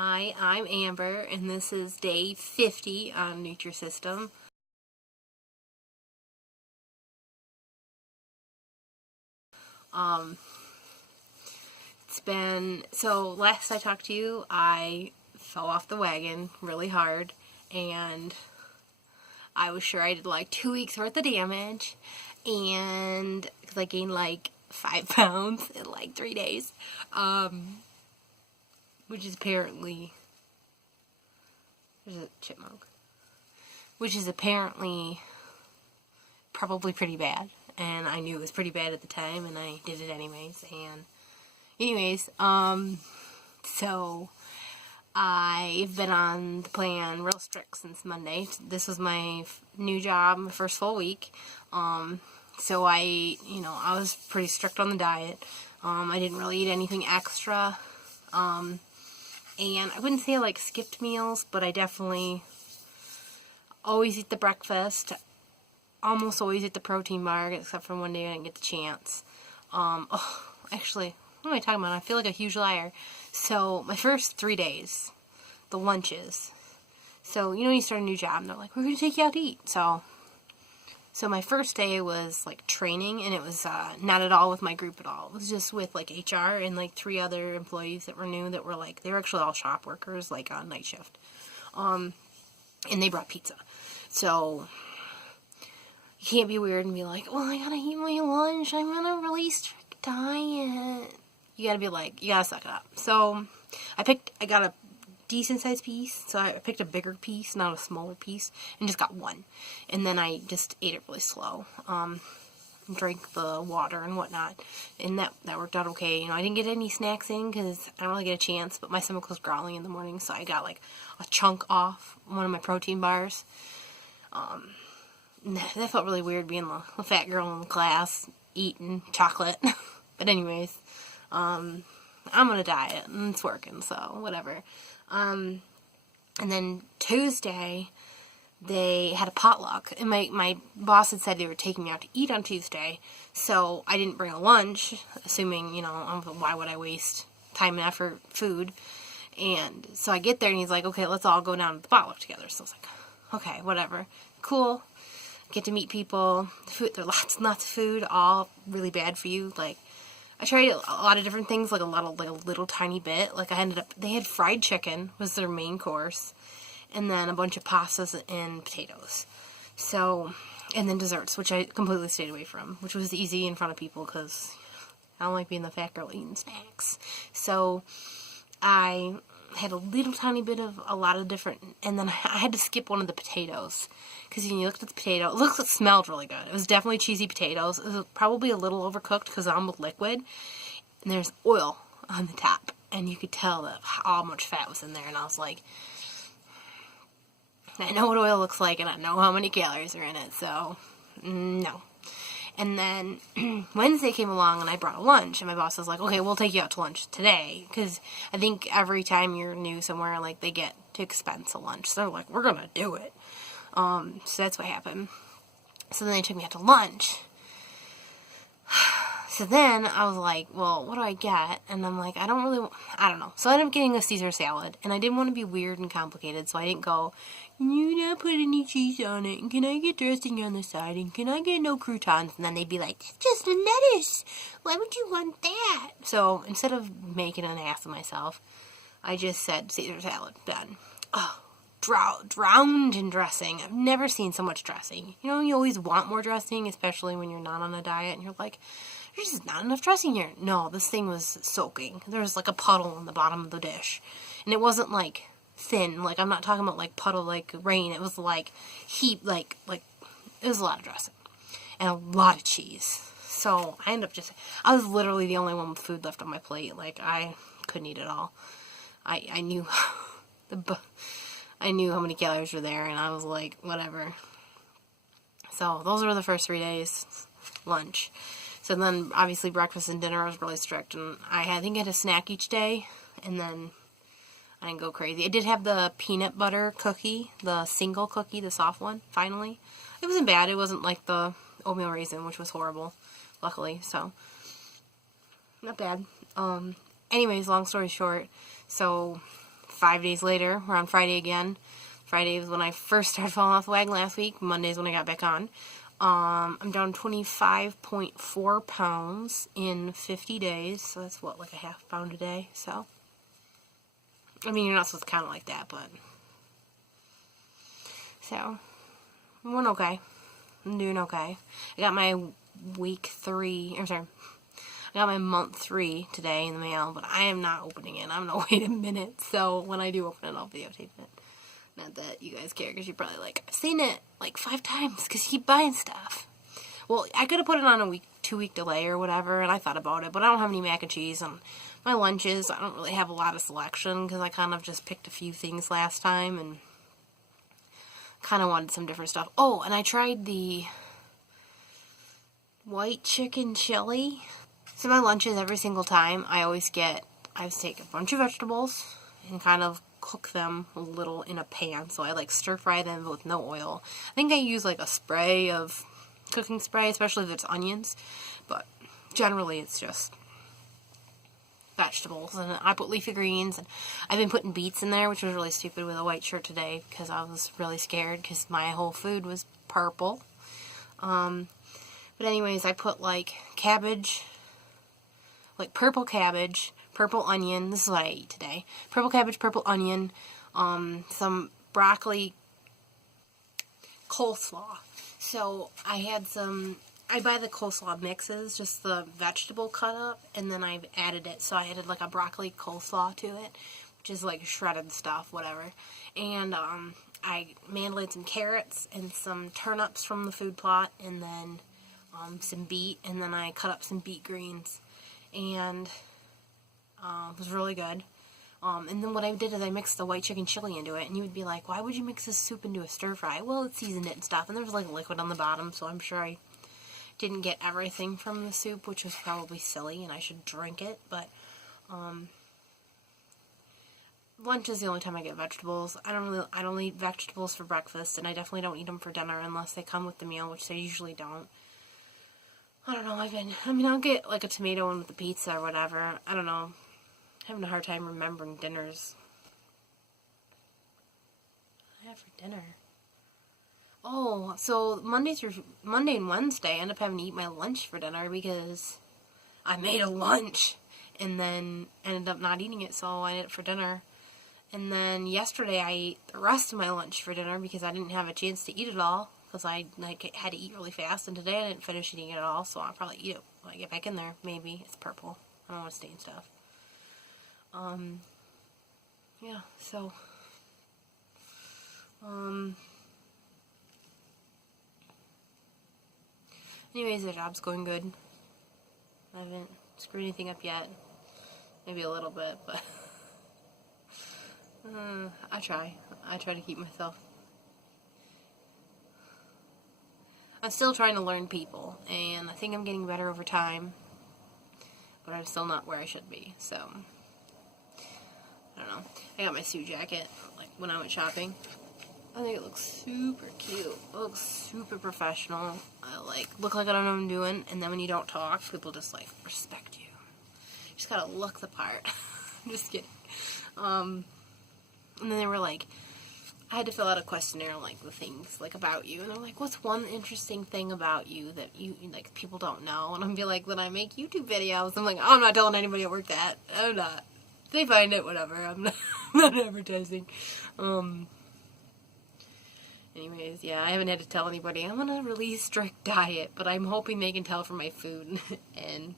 Hi, I'm Amber, and this is day 50 on Nutrisystem. Last I talked to you, I fell off the wagon really hard, and I was sure I did like 2 weeks worth of damage, and because I gained like 5 pounds in like 3 days, which is apparently, there's a chipmunk, which is apparently probably pretty bad, and I knew it was pretty bad at the time, and I did it anyways. And so I've been on the plan real strict since Monday. This was my new job, my first full week. So I was pretty strict on the diet. I didn't really eat anything extra. And I wouldn't say I like skipped meals, but I definitely always eat the breakfast. Almost always eat the protein bar, except for one day I didn't get the chance. Actually, what am I talking about? I feel like a huge liar. So, my first 3 days, the lunches. So, when you start a new job, and they're like, we're going to take you out to eat. So my first day was, like, training, and it was not at all with my group at all. It was just with, like, HR and, like, 3 other employees that were new that were, like, they were actually all shop workers, like, on night shift. And they brought pizza. So you can't be weird and be like, well, I gotta eat my lunch. I'm on a really strict diet. You gotta be like, you gotta suck it up. So I got a decent sized piece. So I picked a bigger piece, not a smaller piece, and just got one. And then I just ate it really slow. Drank the water and whatnot. And that worked out okay. I didn't get any snacks in because I don't really get a chance, but my stomach was growling in the morning, so I got like a chunk off one of my protein bars. That felt really weird being the fat girl in the class eating chocolate. But anyways, I'm on a diet and it's working, so whatever. And then Tuesday, they had a potluck, and my boss had said they were taking me out to eat on Tuesday, so I didn't bring a lunch, assuming, why would I waste time and effort, food? And so I get there, and he's like, okay, let's all go down to the potluck together. So I was like, okay, whatever, cool. Get to meet people. Food, there are lots and lots of food, all really bad for you. Like, I tried a lot of different things, like a little tiny bit. Like, they had fried chicken was their main course, and then a bunch of pastas and potatoes. So, and then desserts, which I completely stayed away from, which was easy in front of people because I don't like being the fat girl eating snacks. So I had a little tiny bit of a lot of different, and then I had to skip one of the potatoes because when you looked at the potato, it smelled really good. It was definitely cheesy potatoes. It was probably a little overcooked because I'm with liquid, and there's oil on the top, and you could tell that how much fat was in there. And I was like, I know what oil looks like, and I know how many calories are in it, so no. And then Wednesday came along, and I brought a lunch, and my boss was like, okay, we'll take you out to lunch today, because I think every time you're new somewhere, like, they get to expense a lunch, so they're like, we're gonna do it. So that's what happened. So then they took me out to lunch. So then I was like, well, what do I get? And I'm like, I don't know. So I ended up getting a Caesar salad, and I didn't want to be weird and complicated, so I didn't go, you not put any cheese on it, and can I get dressing on the side, and can I get no croutons? And then they'd be like, that's just a lettuce. Why would you want that? So instead of making an ass of myself, I just said Caesar salad. Done. Oh, drowned in dressing. I've never seen so much dressing. You always want more dressing, especially when you're not on a diet, and you're like, there's just not enough dressing here. No, this thing was soaking. There was like a puddle on the bottom of the dish. And it wasn't like thin. Like, I'm not talking about like puddle like rain. It was like heap, like it was a lot of dressing. And a lot of cheese. So I I was literally the only one with food left on my plate. Like, I couldn't eat it all. I knew I knew how many calories were there, and I was like, whatever. So those were the first 3 days. Lunch. So then, obviously, breakfast and dinner was really strict, and I think I had a snack each day, and then I didn't go crazy. I did have the peanut butter cookie, the single cookie, the soft one, finally. It wasn't bad. It wasn't like the oatmeal raisin, which was horrible, luckily, so not bad. Anyways, long story short, so 5 days later, we're on Friday again. Friday was when I first started falling off the wagon last week. Monday's when I got back on. I'm down 25.4 pounds in 50 days. So that's what, like a half pound a day. So, I mean, you're not supposed to count it like that, but. So, I'm doing okay. I'm doing okay. I got my I got my month 3 today in the mail, but I am not opening it. I'm going to wait a minute, so when I do open it, I'll videotape it. Not that you guys care, because you're probably like, I've seen it like 5 times, because you keep buying stuff. Well, I could have put it on a 2-week delay or whatever, and I thought about it, but I don't have any mac and cheese, and my lunches, I don't really have a lot of selection, because I kind of just picked a few things last time, and kind of wanted some different stuff. Oh, and I tried the white chicken chili. So my lunches, every single time, I take a bunch of vegetables and kind of cook them a little in a pan. So I like stir fry them with no oil. I think I use like a spray of cooking spray, especially if it's onions. But generally it's just vegetables. And I put leafy greens, and I've been putting beets in there, which was really stupid with a white shirt today because I was really scared because my whole food was purple. But anyways, I put like cabbage, like purple cabbage, purple onion. This is what I ate today. Purple cabbage, purple onion, some broccoli, coleslaw. So I buy the coleslaw mixes, just the vegetable cut up, and then I've added it. So I added like a broccoli coleslaw to it, which is like shredded stuff, whatever. And I mandoed some carrots and some turnips from the food plot, and then some beet, and then I cut up some beet greens, and it was really good. And then what I did is I mixed the white chicken chili into it, and you would be like, why would you mix this soup into a stir fry? Well, it seasoned it and stuff, and there was like liquid on the bottom, so I'm sure I didn't get everything from the soup, which was probably silly, and I should drink it, but lunch is the only time I get vegetables. I don't eat vegetables for breakfast, and I definitely don't eat them for dinner unless they come with the meal, which they usually don't. I don't know, I'll get like a tomato in with the pizza or whatever. I don't know. I'm having a hard time remembering dinners. What did I have for dinner? Oh, so Monday and Wednesday I end up having to eat my lunch for dinner because I made a lunch and then ended up not eating it, so I ate it for dinner. And then yesterday I ate the rest of my lunch for dinner because I didn't have a chance to eat it all. Because I had to eat really fast, and today I didn't finish eating it at all, so I'll probably eat it when I get back in there. Maybe. It's purple. I don't want to stain stuff. Yeah, so, anyways, the job's going good. I haven't screwed anything up yet. Maybe a little bit, but, I try to keep myself. I'm still trying to learn people, and I think I'm getting better over time, but I'm still not where I should be, so, I don't know. I got my suit jacket, like, when I went shopping. I think it looks super cute. It looks super professional. I, look like I don't know what I'm doing, and then when you don't talk, people just, respect you. You just gotta look the part. I'm just kidding. And then they were like, I had to fill out a questionnaire, with things, about you. And they're like, what's one interesting thing about you that people don't know? And I'm be like, that I make YouTube videos. I'm like, oh, I'm not telling anybody at work that. I'm not. If they find it, whatever. I'm not advertising. Anyways, yeah, I haven't had to tell anybody. I'm on a really strict diet, but I'm hoping they can tell from my food and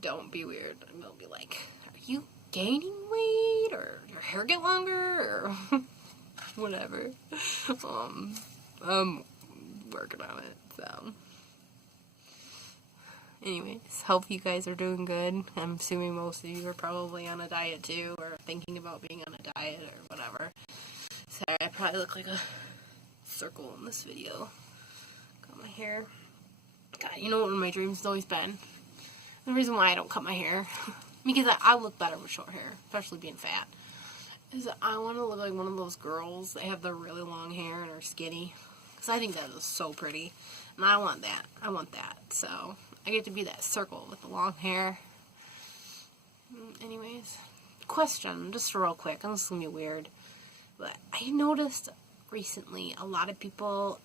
don't be weird. And they'll be like, are you gaining weight? Or your hair get longer? Or... whatever. I'm working on it, so. Anyways, hope you guys are doing good. I'm assuming most of you are probably on a diet too, or thinking about being on a diet, or whatever. Sorry, I probably look like a circle in this video. Got my hair. God, you know what one of my dreams has always been? The reason why I don't cut my hair, because I look better with short hair, especially being fat, is that I want to look like one of those girls that have the really long hair and are skinny. Because I think that is so pretty. And I want that. I want that. So, I get to be that circle with the long hair. Anyways, question, just real quick, and this is going to be weird, but I noticed recently a lot of people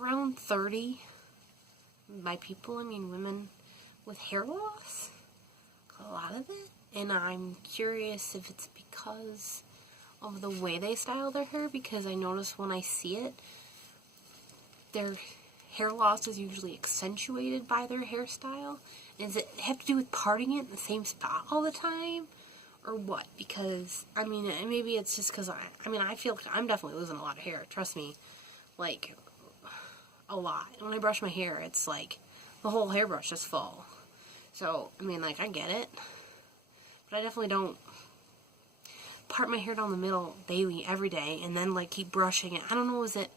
around 30, by people I mean women, with hair loss, a lot of it, and I'm curious if it's because of the way they style their hair, because I notice when I see it, their hair loss is usually accentuated by their hairstyle. Does it have to do with parting it in the same spot all the time? Or what? Because, I mean, maybe it's just because I feel like I'm definitely losing a lot of hair. Trust me. Like, a lot. When I brush my hair, it's like the whole hairbrush is full. So, I mean, like, I get it. But I definitely don't part my hair down the middle daily, every day, and then, like, keep brushing it. I don't know, is it...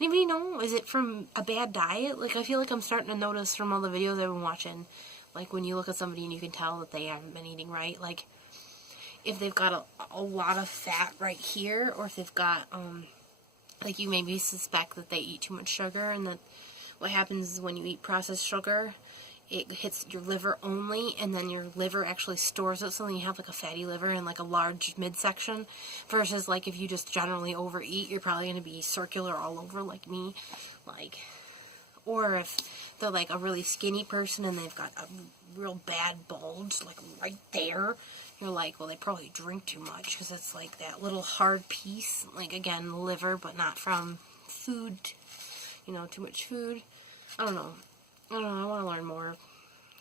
Anybody know? Is it from a bad diet? Like, I feel like I'm starting to notice from all the videos I've been watching, like, when you look at somebody and you can tell that they haven't been eating right, like, if they've got a lot of fat right here, or if they've got, like, you maybe suspect that they eat too much sugar, and that what happens is when you eat processed sugar, it hits your liver only, and then your liver actually stores it, so then you have, like, a fatty liver and, like, a large midsection, versus, like, if you just generally overeat, you're probably going to be circular all over, like me, like, or if they're, like, a really skinny person and they've got a real bad bulge, like, right there, you're like, well, they probably drink too much, because it's, like, that little hard piece, like, again, liver, but not from food, you know, too much food. I don't know, I want to learn more.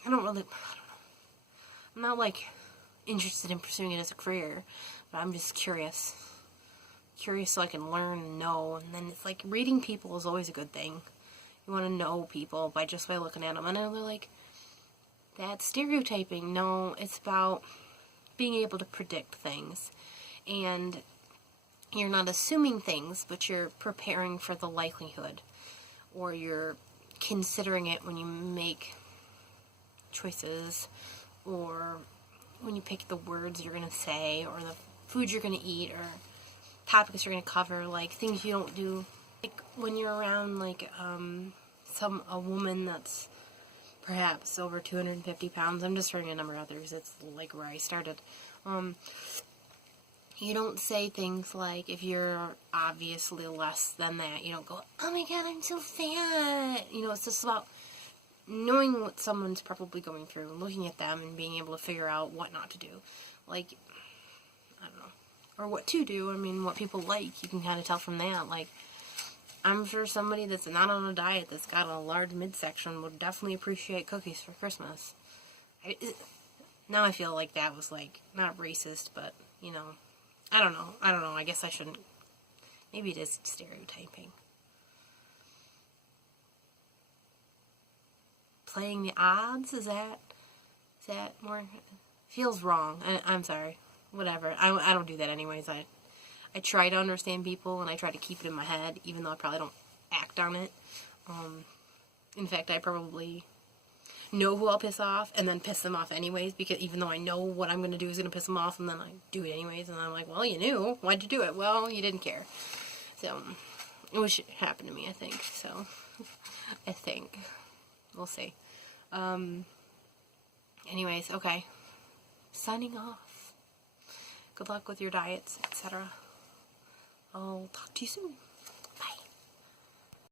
I don't know. I'm not, like, interested in pursuing it as a career, but I'm just curious. Curious so I can learn and know, and then it's, like, reading people is always a good thing. You want to know people by looking at them. I know they're like, that's stereotyping. No, it's about being able to predict things. And you're not assuming things, but you're preparing for the likelihood. Or you're considering it when you make choices, or when you pick the words you're going to say, or the food you're going to eat, or topics you're going to cover, like things you don't do. Like when you're around, like, a woman that's perhaps over 250 pounds, I'm just throwing a number out there because it's like where I started, you don't say things like, if you're obviously less than that, you don't go, oh my god, I'm so fat. You know, it's just about knowing what someone's probably going through, and looking at them and being able to figure out what not to do. Like, I don't know. Or what to do. I mean, what people like, you can kind of tell from that. Like, I'm sure somebody that's not on a diet, that's got a large midsection, would definitely appreciate cookies for Christmas. Now I feel like that was, like, not racist, but, you know, I don't know. I guess I shouldn't. Maybe it is stereotyping. Playing the odds? Is that more? Feels wrong. I'm sorry. Whatever. I don't do that anyways. I try to understand people, and I try to keep it in my head, even though I probably don't act on it. In fact, I probably know who I'll piss off, and then piss them off anyways, because even though I know what I'm going to do is going to piss them off, and then I do it anyways, and I'm like, well, you knew. Why'd you do it? Well, you didn't care. So, which happened to me, I think. So, I think. We'll see. Anyways, okay. Signing off. Good luck with your diets, etc. I'll talk to you soon.